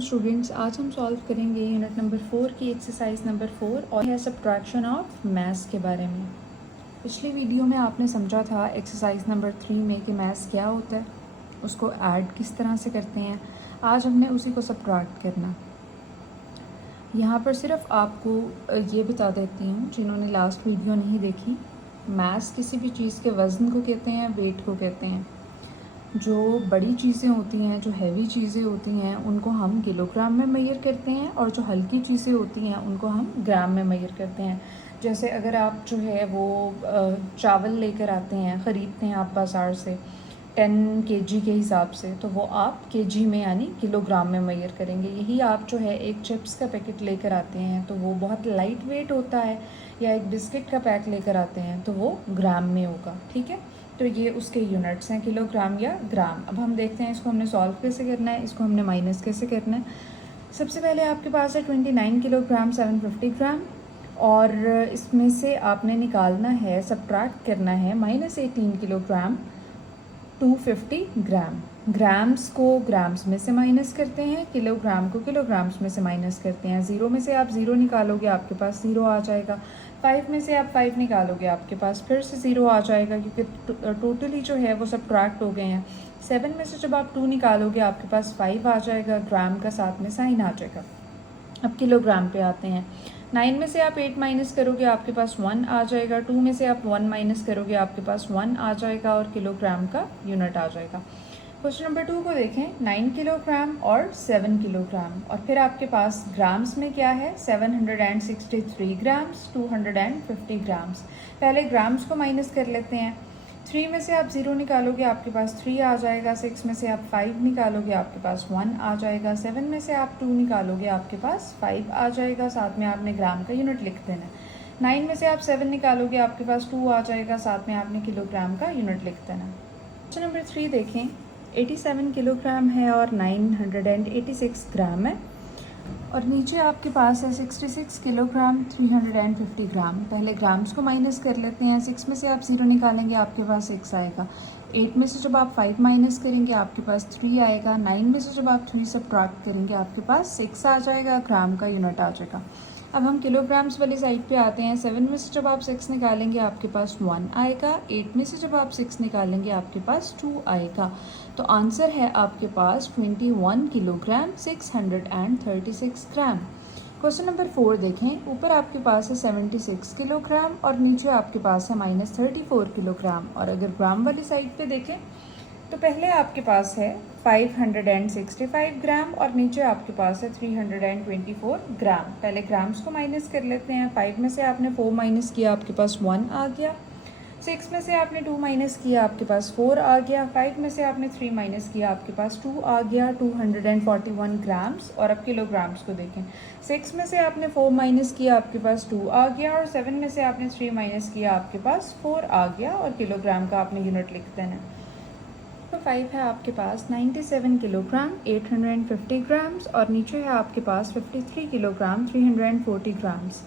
Students, आज हम solve करेंगे यूनिट नंबर 4 की एक्सरसाइज नंबर 4 और है सब्ट्रैक्शन ऑफ मैथ्स के बारे में। पिछली वीडियो में आपने समझा था एक्सरसाइज नंबर 3 में कि मैथ्स क्या होता है, उसको ऐड किस तरह से करते हैं। आज हमने उसी को सब्ट्रैक्ट करना। यहाँ पर सिर्फ आपको ये बता देती हूँ जिन्होंने लास्ट वीडियो नहीं देखी, मैथ्स किसी भी चीज़ के वज़न को कहते हैं, वेट को कहते हैं। जो बड़ी चीज़ें होती हैं, जो हैवी चीज़ें होती हैं, उनको हम किलोग्राम में मेजर करते हैं और जो हल्की चीज़ें होती हैं उनको हम ग्राम में मेजर करते हैं। जैसे अगर आप जो है वो चावल लेकर आते हैं, ख़रीदते हैं आप बाज़ार से 10 kg के हिसाब से, तो वो आप kg में यानी किलोग्राम में मेजर करेंगे। यही आप जो है एक चिप्स का पैकेट लेकर आते हैं तो वो बहुत लाइट वेट होता है, या एक बिस्किट का पैक लेकर आते हैं तो वो ग्राम में होगा। ठीक है, तो ये उसके यूनिट्स हैं, किलोग्राम या ग्राम। अब हम देखते हैं इसको हमने सॉल्व कैसे करना है, इसको हमने माइनस कैसे करना है। सबसे पहले आपके पास है 29 किलोग्राम 750 ग्राम, और इसमें से आपने निकालना है, सब्ट्रैक्ट करना है -18 किलोग्राम 250 ग्राम। ग्राम्स को ग्राम्स में से माइनस करते हैं, किलोग्राम को किलोग्राम्स में से माइनस करते हैं। 0 में से आप 0 निकालोगे, आपके पास 0 आ जाएगा। 5 में से आप 5 निकालोगे, आपके पास फिर से 0 आ जाएगा, क्योंकि टोटली जो है वो सब्ट्रैक्ट हो गए हैं। 7 में से जब आप 2 निकालोगे, आपके पास 5 आ जाएगा, ग्राम का साथ में साइन आ जाएगा। अब किलोग्राम पे आते हैं। 9 में से आप 8 माइनस करोगे, आपके पास 1 आ जाएगा। 2 में से आप 1 माइनस करोगे, आपके पास 1 आ जाएगा और किलोग्राम का यूनिट आ जाएगा। क्वेश्चन नंबर 2 को देखें, 9 किलोग्राम और 7 किलोग्राम, और फिर आपके पास ग्राम्स में क्या है, 763 ग्राम्स 250 ग्राम्स। पहले ग्राम्स को माइनस कर लेते हैं। 3 में से आप 0 निकालोगे, आपके पास 3 आ जाएगा। 6 में से आप 5 निकालोगे, आपके पास 1 आ जाएगा। 7 में से आप 2 निकालोगे, आपके पास 5 आ जाएगा, साथ में आपने ग्राम का यूनिट लिख देना है। 9 में से आप 7 निकालोगे, आपके पास 2 आ जाएगा, साथ में आपने किलोग्राम का यूनिट लिख देना है। क्वेश्चन नंबर 3 देखें, 87 किलोग्राम है और 986 ग्राम है, और नीचे आपके पास है 66 किलोग्राम 350 ग्राम। पहले ग्राम्स को माइनस कर लेते हैं। 6 में से आप 0 निकालेंगे, आपके पास 6 आएगा। 8 में से जब आप 5 माइनस करेंगे, आपके पास 3 आएगा। 9 में से जब आप 3 सब्ट्रैक्ट करेंगे, आपके पास 6 आ जाएगा, ग्राम का यूनिट आ जाएगा। अब हम किलोग्राम्स वाली साइड पे आते हैं। 7 में से जब आप 6 निकालेंगे, आपके पास 1 आएगा। 8 में से जब आप 6 निकालेंगे, आपके पास 2 आएगा। तो आंसर है आपके पास 21 किलोग्राम 636 ग्राम। क्वेश्चन नंबर 4 देखें, ऊपर आपके पास है 76 किलोग्राम और नीचे आपके पास है -34 किलोग्राम। और अगर ग्राम वाली साइड पे देखें तो पहले आपके पास है 565 ग्राम और नीचे आपके पास है 324 ग्राम। पहले ग्राम्स को माइनस कर लेते हैं। 5 में से आपने 4 माइनस किया, आपके पास 1 आ गया। 6 में से आपने 2 माइनस किया, आपके पास 4 आ गया। 5 में से आपने 3 माइनस किया, आपके पास 2 आ गया, 241 ग्राम्स। और अब किलोग्राम्स को देखें। 6 में से आपने 4 माइनस किया, आपके पास 2 आ गया, और 7 में से आपने 3 माइनस किया, आपके पास 4 आ गया, और किलोग्राम का आपने यूनिट लिख देना है। तो 5 है आपके पास 97 किलोग्राम 850 ग्राम्स, और नीचे है आपके पास 53 किलोग्राम 340 ग्राम्स।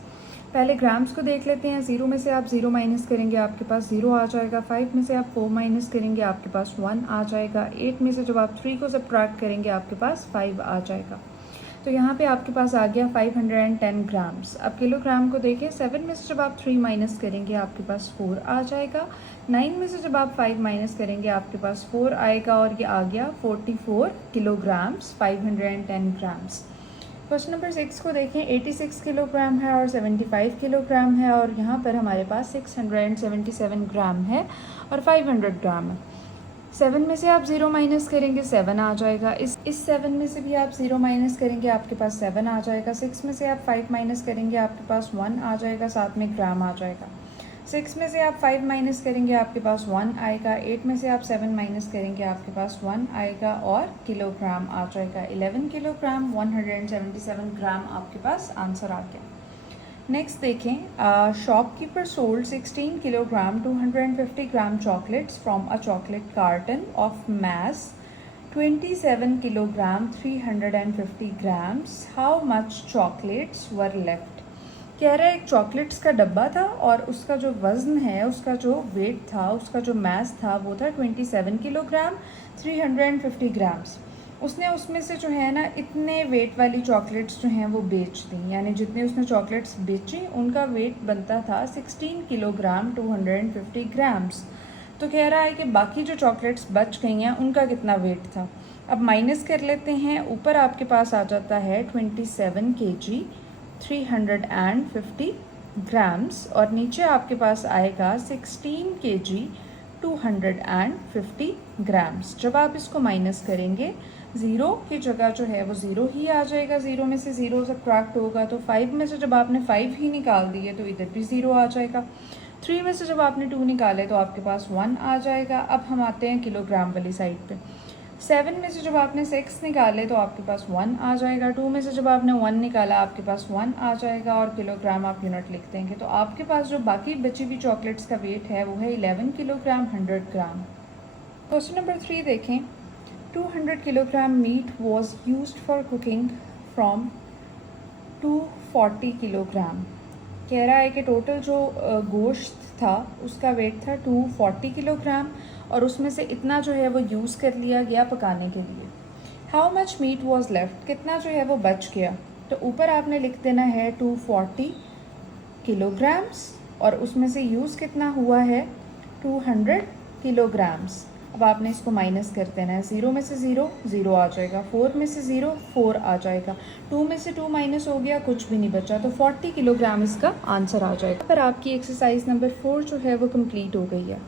पहले ग्राम्स को देख लेते हैं। 0 में से आप 0 माइनस करेंगे, आपके पास 0 आ जाएगा। 5 में से आप 4 माइनस करेंगे, आपके पास 1 आ जाएगा। 8 में से जब आप 3 को सब्ट्रैक्ट करेंगे, आपके पास 5 आ जाएगा। तो यहाँ पे आपके पास आ गया 510 ग्राम्स। अब किलोग्राम को देखें। 7 में से जब आप 3 माइनस करेंगे, आपके पास 4 आ जाएगा। 9 में से जब आप 5 माइनस करेंगे, आपके पास 4 आएगा, और ये आ गया 44 किलोग्राम्स 510 ग्राम्स। क्वेश्चन नंबर 6 को देखें। 86 किलोग्राम है और 75 किलोग्राम है, और यहाँ पर हमारे पास 677 ग्राम है और 500 ग्राम है। 7 में से आप 0 माइनस करेंगे, 7 आ जाएगा। इस 7 में से भी आप 0 माइनस करेंगे, आपके पास 7 आ जाएगा। 6 में से आप 5 माइनस करेंगे, आपके पास 1 आ जाएगा, साथ में ग्राम आ जाएगा। 6 में से आप 5 माइनस करेंगे, आपके पास 1 आएगा। 8 में से आप 7 माइनस करेंगे, आपके पास 1 आएगा, और किलोग्राम आ जाएगा। 11 किलोग्राम 177 ग्राम आपके पास आंसर आ गया। नेक्स्ट देखें, shopkeeper sold 16 kilogram 250 gram chocolates from a chocolate carton of mass 27 kilogram 350 grams. How much chocolates were left. कह रहा है एक चॉकलेट्स का डब्बा था और उसका जो वज़न है, उसका जो वेट था, उसका जो मास था, वो था 27 किलोग्राम 350 ग्राम्स। उसने उसमें से जो है ना इतने वेट वाली चॉकलेट्स जो हैं वो बेच दी, यानी जितने उसने चॉकलेट्स बेची उनका वेट बनता था 16 किलोग्राम 250 ग्राम्स। तो कह रहा है कि बाकी जो चॉकलेट्स बच गई हैं उनका कितना वेट था। अब माइनस कर लेते हैं, ऊपर आपके पास आ जाता है 27 kg 350 ग्राम्स और नीचे आपके पास आएगा 16 kg 250 ग्राम्स। जब आप इसको माइनस करेंगे ज़ीरो की जगह जो है वो ज़ीरो ही आ जाएगा, ज़ीरो में से ज़ीरो सब्ट्रैक्ट होगा तो 5 में से जब आपने 5 ही निकाल दिए तो इधर भी ज़ीरो आ जाएगा। 3 में से जब आपने 2 निकाले तो आपके पास 1 आ जाएगा। अब हम आते हैं किलोग्राम वाली साइड पे। 7 में से जब आपने 6 निकाले तो आपके पास 1 आ जाएगा। 2 में से जब आपने 1 निकाला आपके पास 1 आ जाएगा और किलोग्राम आप यूनिट लिख देंगे। तो आपके पास जो बाकी बची हुई चॉकलेट्स का वेट है वो है 11 किलोग्राम 100 ग्राम। क्वेश्चन नंबर 3 देखें। 200 kilogram meat was used for cooking from 240 kilogram. कह रहा है कि टोटल जो गोश्त था उसका वेट था 240 किलोग्राम और उसमें से इतना जो है वो यूज़ कर लिया गया पकाने के लिए। How much meet was left, कितना जो है वो बच गया। तो ऊपर आपने लिख देना है 240 किलोग्राम्स और उसमें से यूज़ कितना हुआ है 200 किलोग्राम्स। अब आपने इसको माइनस कर देना है, 0 में से 0 0 आ जाएगा, 4 में से 0 4 आ जाएगा, 2 में से 2 माइनस हो गया, कुछ भी नहीं बचा, तो 40 किलोग्राम इसका आंसर आ जाएगा। पर आपकी एक्सरसाइज नंबर 4 जो है वो कंप्लीट हो गई है।